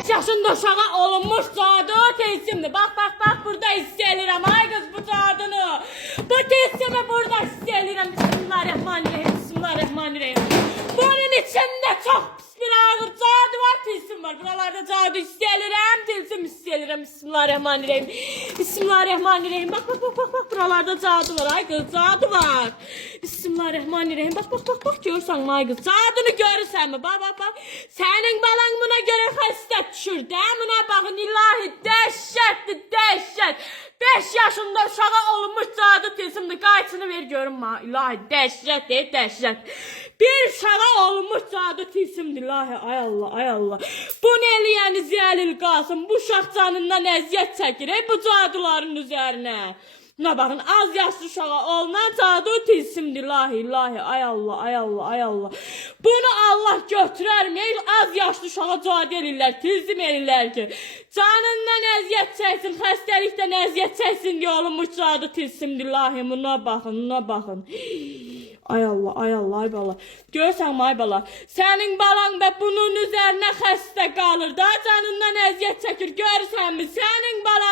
5 yaşında uşağa olunmuş cadı tilsimdir. Bak burada hissedirəm. Ay kız bu cadını. Bu tilsimi burada hissedirəm. Bismillahirrahmanirrahim. Bismillahirrahmanirrahim. Bunun içinde çok pis bir ağır cadı var, tilsim var. Buralarda cadı hissedirəm, tilsim hissedirəm. Bismillahirrahmanirrahim. Bismillahirrahmanirrahim. Bak buralarda cadı var. Ay kız cadı var. Bismillahirrahmanirrahim. Bak görürsən ay kız. Cadını görürsən mi? Bak. Senin balan buna göre xəstə düşür. Buna bakın ilahi dəhşətdir, dəhşət. 5 yaşında uşağa olmuş cadı tilsimdir. Qayçını ver görüm ha. İlahi dəhşət deyil, dəhşət. Bir uşağa olmuş cadı tilsimdir. İlahi ay Allah, ay Allah. Bunu eləyəni zəlil qalsın. Bu uşaq canından əziyyət çəkir. Bu cadıların üzərinə. Buna bakın az yaşlı uşağa olunan cadı tilsimdir. İlahi ay Allah, ay Allah, ay Allah. Bunu Allah götürərmi? Az yaşlı uşağa cadı elirlər, tilsim elirlər ki. Canından əziyyət çəksin, xəstəlikdən əziyyət çəksin diye olunmuş cadı tilsimdir. Buna bakın. Ay Allah, ay Allah, ay bala. Görsən mi ay bala? Sənin balan da bunun üzərinə xəstə qalır da, canından əziyyət çəkir. Görsən mi? Sənin balan